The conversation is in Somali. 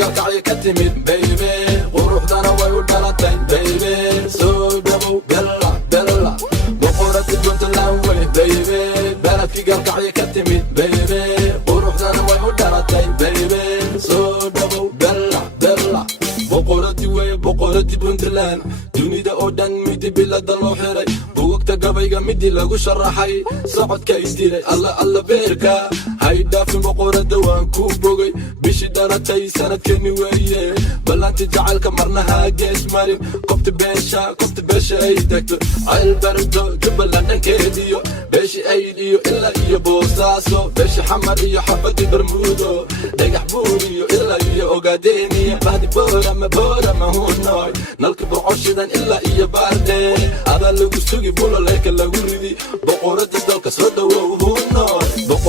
قرقعي كتمين بيبي وروح دانا ويقول دلتين بيبي سودبو دلع دلع بقرة البنت الأولي بيبي بلدك قرقعي كتمين بيبي وروح دانا ويقول دلتين بيبي سودبو دلع دلع بقرتي بنتلان dunida oo dhan midi bilada loo xiray buugta gabayga midi lagu sharaxay socodka isdiray alla beerka hay dhaafin boqorada waan ku bogay bishi dhalatay sanadkeeni weeye ballanti jacaylka marnaha gees marin qofta beesha ay degto ayl bardo jubbaland dhankeediyo beeshi aydiyo ilaa iyo boosaaso beeshi xamar iyo xabadi bermuudo dhagax buuriyo ilaa iyo ogaadeeniya bahdi boorama hunoy nalka boqoshidan إلا إيا باردي هذا اللي قصوكي بولا ليك اللي قريدي بقورة الدولك سودة